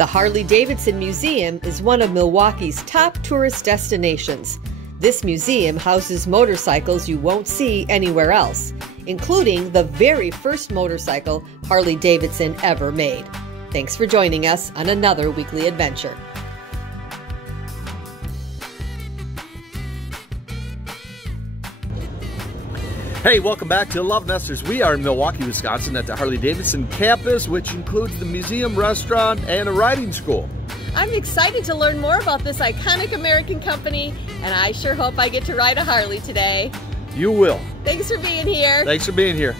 The Harley Davidson Museum is one of Milwaukee's top tourist destinations. This museum houses motorcycles you won't see anywhere else, including the very first motorcycle Harley Davidson ever made. Thanks for joining us on another weekly adventure. Hey, welcome back to LoveNesters. We are in Milwaukee, Wisconsin at the Harley Davidson Campus, which includes the museum, restaurant, and a riding school. I'm excited to learn more about this iconic American company, and I sure hope I get to ride a Harley today. You will. Thanks for being here. Thanks for being here.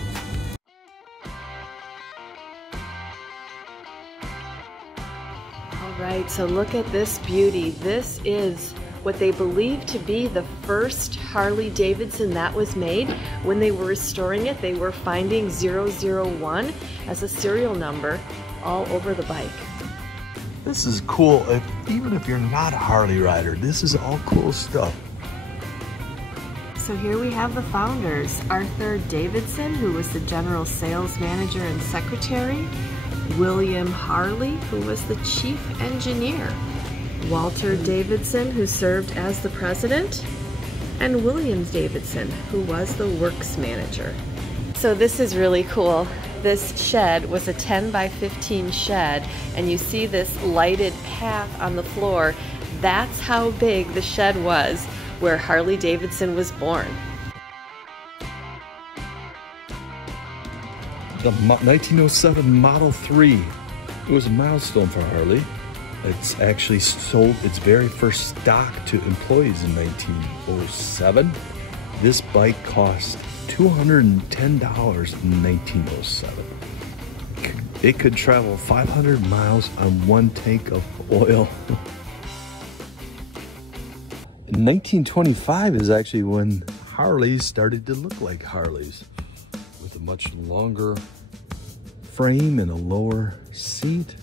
All right, so look at this beauty. This is what they believe to be the first Harley Davidson that was made. When they were restoring it, they were finding 001 as a serial number all over the bike. This is cool. Even if you're not a Harley rider, this is all cool stuff. So here we have the founders, Arthur Davidson, who was the general sales manager and secretary, William Harley, who was the chief engineer, Walter Davidson, who served as the president, and William Davidson, who was the works manager. So this is really cool. This shed was a 10 by 15 shed, and you see this lighted path on the floor. That's how big the shed was where Harley Davidson was born. The 1907 Model 3. It was a milestone for Harley. It's actually sold its very first stock to employees in 1907. This bike cost $210 in 1907. It could travel 500 miles on one tank of oil. In 1925 is actually when Harleys started to look like Harleys, with a much longer frame and a lower seat.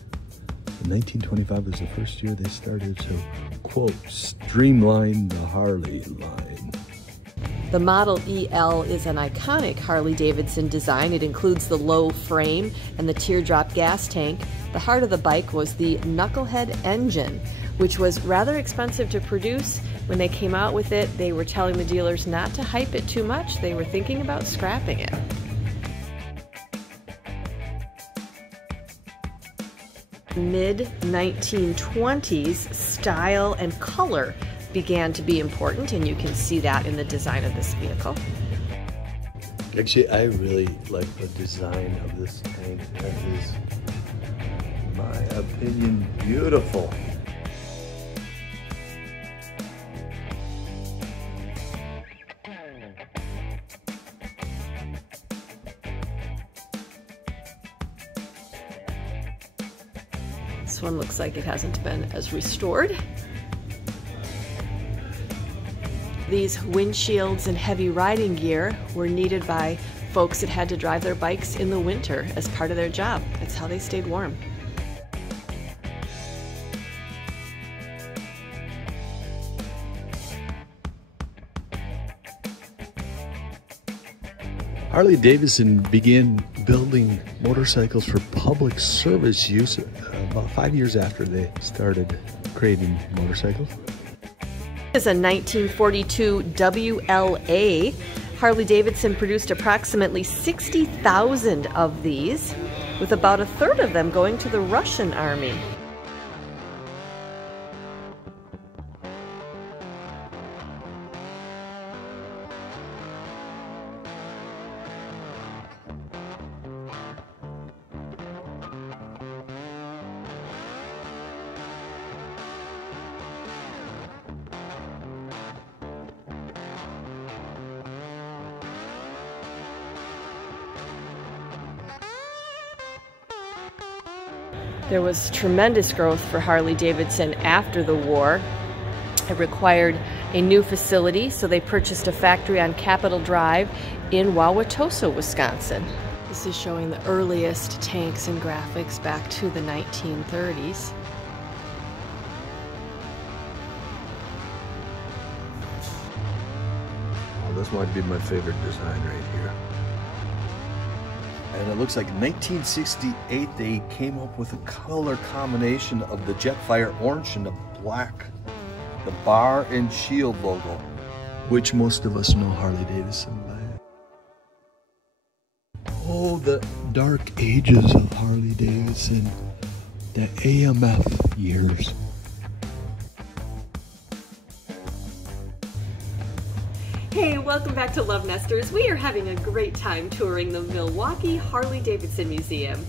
1925 was the first year they started to, quote, streamline the Harley line. The Model EL is an iconic Harley Davidson design. It includes the low frame and the teardrop gas tank. The heart of the bike was the knucklehead engine, which was rather expensive to produce. When they came out with it, they were telling the dealers not to hype it too much. They were thinking about scrapping it. Mid-1920s, style and color began to be important, and you can see that in the design of this vehicle. Actually, I really like the design of this tank. That is, in my opinion, beautiful. This one looks like it hasn't been as restored. These windshields and heavy riding gear were needed by folks that had to drive their bikes in the winter as part of their job. That's how they stayed warm. Harley Davidson began building motorcycles for public service use about 5 years after they started creating motorcycles. This is a 1942 WLA. Harley Davidson produced approximately 60,000 of these, with about a third of them going to the Russian army. There was tremendous growth for Harley Davidson after the war. It required a new facility, so they purchased a factory on Capitol Drive in Wauwatosa, Wisconsin. This is showing the earliest tanks and graphics back to the 1930s. Oh, this might be my favorite design right here. And it looks like in 1968 they came up with a color combination of the Jetfire orange and the black, the bar and shield logo, which most of us know Harley Davidson by. Oh, the dark ages of Harley Davidson, the AMF years. Hey, welcome back to LoveNesters. We are having a great time touring the Milwaukee Harley Davidson Museum.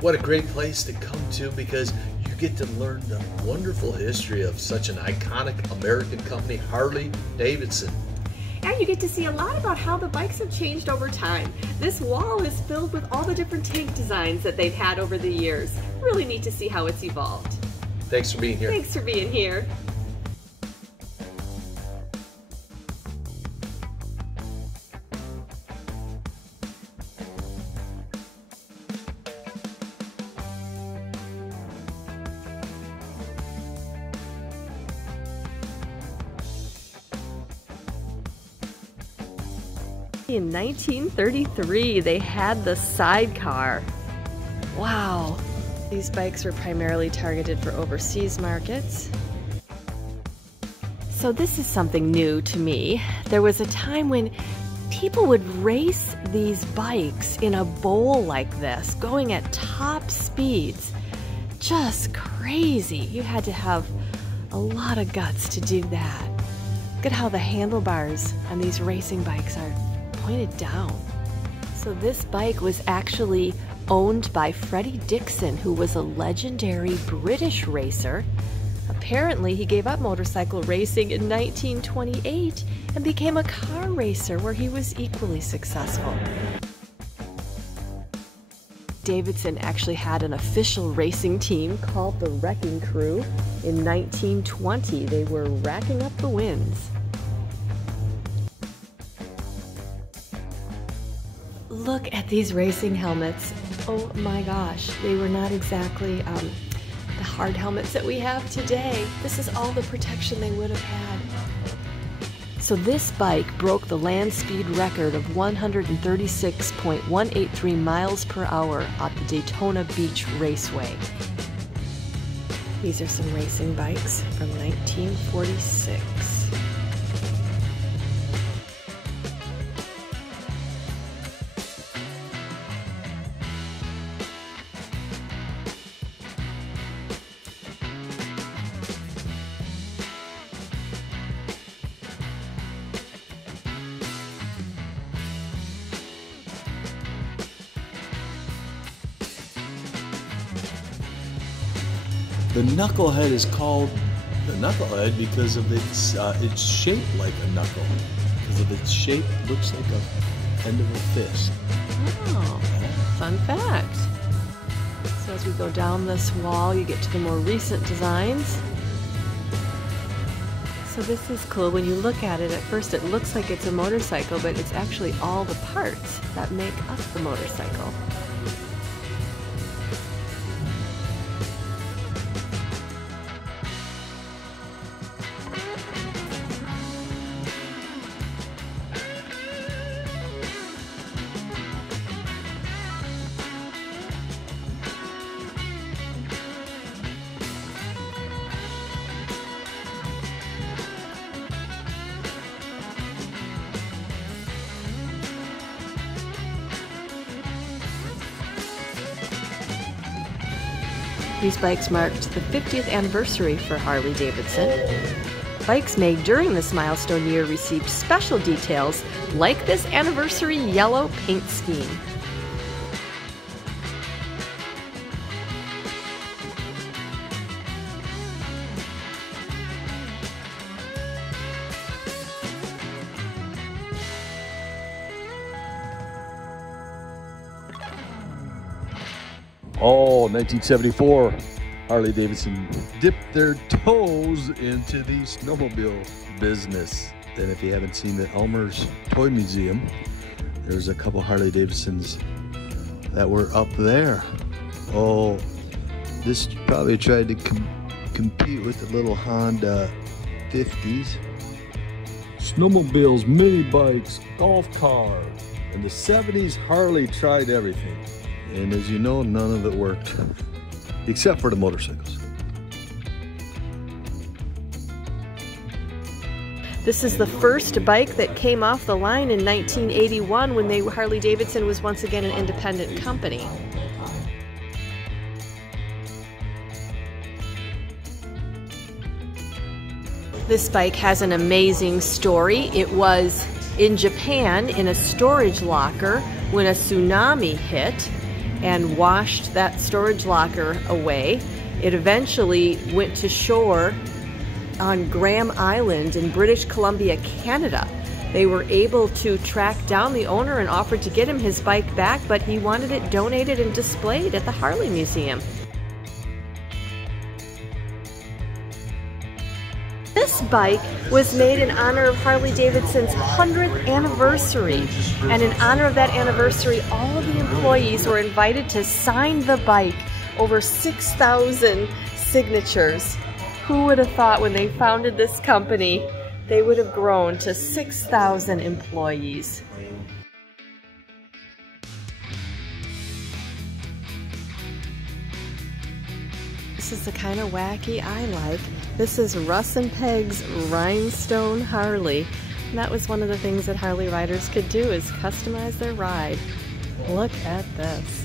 What a great place to come to, because you get to learn the wonderful history of such an iconic American company, Harley Davidson. And you get to see a lot about how the bikes have changed over time. This wall is filled with all the different tank designs that they've had over the years. Really neat to see how it's evolved. Thanks for being here. Thanks for being here. In 1933, they had the sidecar. Wow. These bikes were primarily targeted for overseas markets. So this is something new to me. There was a time when people would race these bikes in a bowl like this, going at top speeds. Just crazy. You had to have a lot of guts to do that. Look at how the handlebars on these racing bikes are pointed down. So this bike was actually owned by Freddie Dixon, who was a legendary British racer. Apparently he gave up motorcycle racing in 1928 and became a car racer where he was equally successful. Davidson actually had an official racing team called the Wrecking Crew. In 1920 they were racking up the wins. Look at these racing helmets. Oh my gosh, they were not exactly the hard helmets that we have today. This is all the protection they would have had. So this bike broke the land speed record of 136.183 miles per hour at the Daytona Beach Raceway. These are some racing bikes from 1946. The knucklehead is called the knucklehead because of its shape like a knuckle. Because of its shape, looks like a end of a fist. Oh, fun fact. So as we go down this wall, you get to the more recent designs. So this is cool. When you look at it, at first it looks like it's a motorcycle, but it's actually all the parts that make up the motorcycle. These bikes marked the 50th anniversary for Harley Davidson. Bikes made during this milestone year received special details like this anniversary yellow paint scheme. Oh, 1974, Harley Davidson dipped their toes into the snowmobile business. And if you haven't seen the Elmer's Toy Museum, there's a couple Harley Davidsons that were up there. Oh, this probably tried to compete with the little Honda 50s. Snowmobiles, mini bikes, golf cars. In the 70s, Harley tried everything. And as you know, none of it worked. Except for the motorcycles. This is the first bike that came off the line in 1981 when Harley Davidson was once again an independent company. This bike has an amazing story. It was in Japan in a storage locker when a tsunami hit and washed that storage locker away. It eventually went to shore on Graham Island in British Columbia, Canada. They were able to track down the owner and offered to get him his bike back, but he wanted it donated and displayed at the Harley Museum. This bike was made in honor of Harley Davidson's 100th anniversary. And in honor of that anniversary, all the employees were invited to sign the bike. Over 6,000 signatures. Who would have thought when they founded this company, they would have grown to 6,000 employees. This is the kind of wacky I like. This is Russ and Peg's Rhinestone Harley. And that was one of the things that Harley riders could do, is customize their ride. Look at this.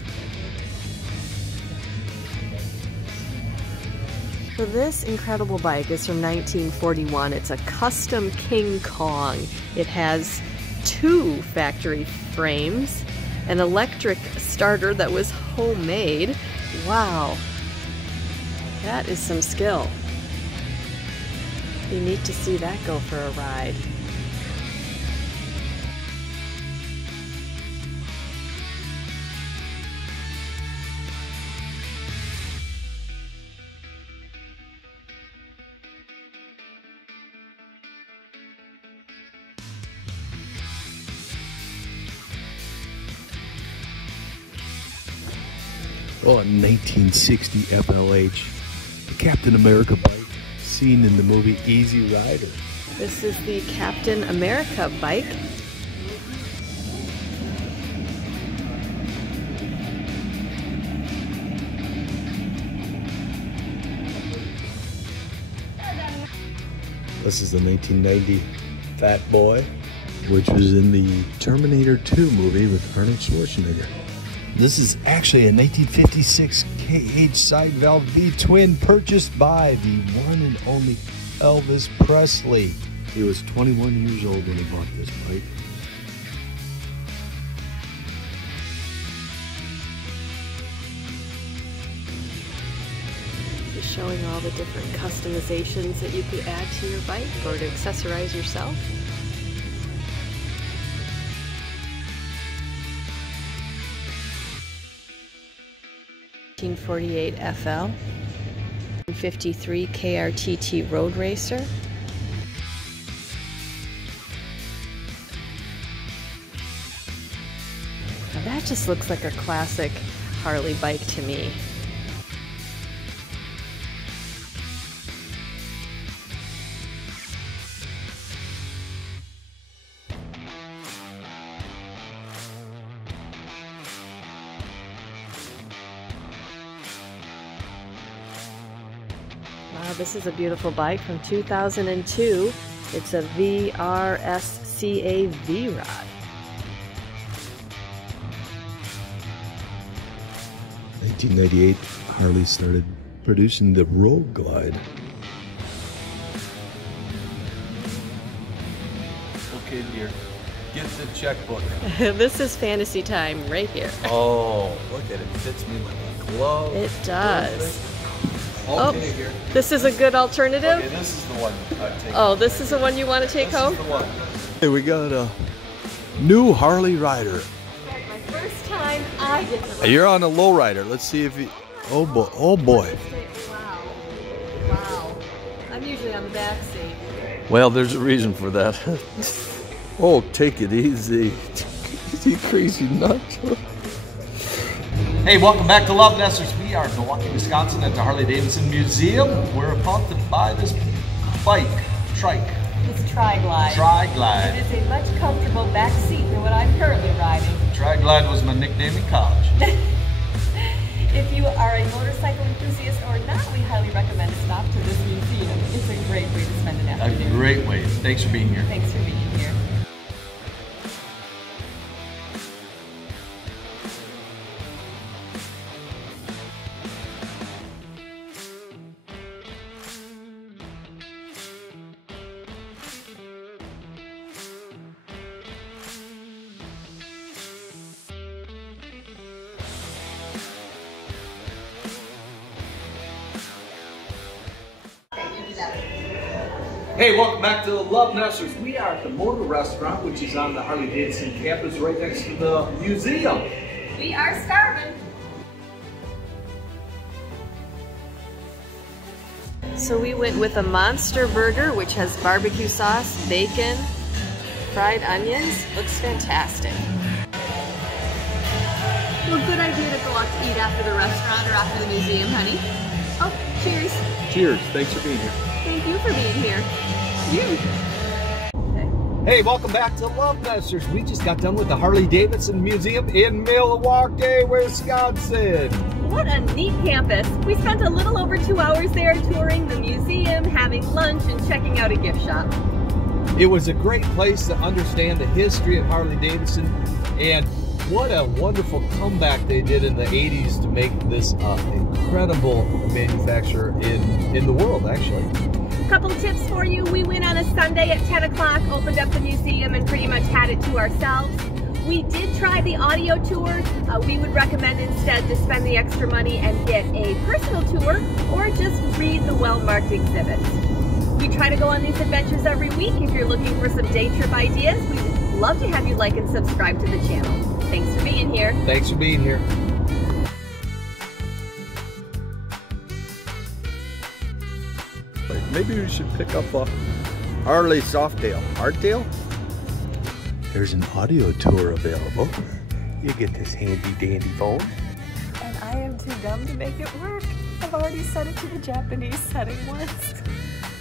So this incredible bike is from 1941. It's a custom King Kong. It has 2 factory frames, an electric starter that was homemade. Wow, that is some skill. Be neat to see that go for a ride. Oh, a 1960 FLH, the Captain America bike seen in the movie Easy Rider. This is the Captain America bike. This is the 1990 Fat Boy, which was in the Terminator 2 movie with Arnold Schwarzenegger. This is actually a 1956 KH side valve V-twin purchased by the one and only Elvis Presley. He was 21 years old when he bought this bike. Just showing all the different customizations that you could add to your bike or to accessorize yourself. .48 FL, 53 KRTT Road Racer. Now that just looks like a classic Harley bike to me. Wow, this is a beautiful bike from 2002. It's a VRSCA V-Rod. In 1998, Harley started producing the Road Glide. Okay, dear. Get the checkbook. This is fantasy time right here. Oh, look at it. It fits me like a glove. It does. Okay, here. This is a good alternative? Okay, this is the one I take. Oh, this is the one you want to take home? This is the one. Hey, we got a new Harley rider. My first time I get to ride. You're on a lowrider. Let's see if he. Oh boy! Oh boy! Wow. Wow. I'm usually on the back seat. Well, there's a reason for that. Oh, take it easy. You crazy nut. Hey, welcome back to LoveNesters. We are in Milwaukee, Wisconsin at the Harley Davidson Museum. We're about to buy this bike, trike. Harley's Tri-Glide. Tri-Glide. It is a much comfortable back seat than what I'm currently riding. Tri-Glide was my nickname in college. If you are a motorcycle enthusiast or not, we highly recommend a stop to this museum. It's a great way to spend an afternoon. A great way. Thanks for being here. Thanks for being here. Hey, welcome back to the LoveNesters. We are at the Motor Restaurant, which is on the Harley Davidson campus right next to the museum. We are starving. So we went with a monster burger, which has barbecue sauce, bacon, fried onions. Looks fantastic. Well, good idea to go out to eat after the restaurant or after the museum, honey. Oh, cheers. Cheers. Thanks for being here. Thank you for being here. You. Hey, welcome back to LoveNesters. We just got done with the Harley Davidson Museum in Milwaukee, Wisconsin. What a neat campus. We spent a little over 2 hours there touring the museum, having lunch, and checking out a gift shop. It was a great place to understand the history of Harley Davidson, and what a wonderful comeback they did in the 80s to make this incredible manufacturer in the world, actually. Couple tips for you. We went on a Sunday at 10 o'clock, opened up the museum, and pretty much had it to ourselves. We did try the audio tour. We would recommend instead to spend the extra money and get a personal tour or just read the well-marked exhibits. We try to go on these adventures every week. If you're looking for some day trip ideas, we'd love to have you like and subscribe to the channel. Thanks for being here. Thanks for being here. Maybe we should pick up a Harley Softail. Hardtail? There's an audio tour available. You get this handy dandy phone. And I am too dumb to make it work. I've already set it to the Japanese setting once.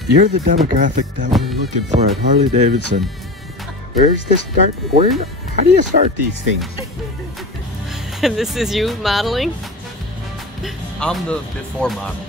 You're the demographic that we're looking for at Harley Davidson. Where's the start? How do you start these things? And this is you modeling? I'm the before model.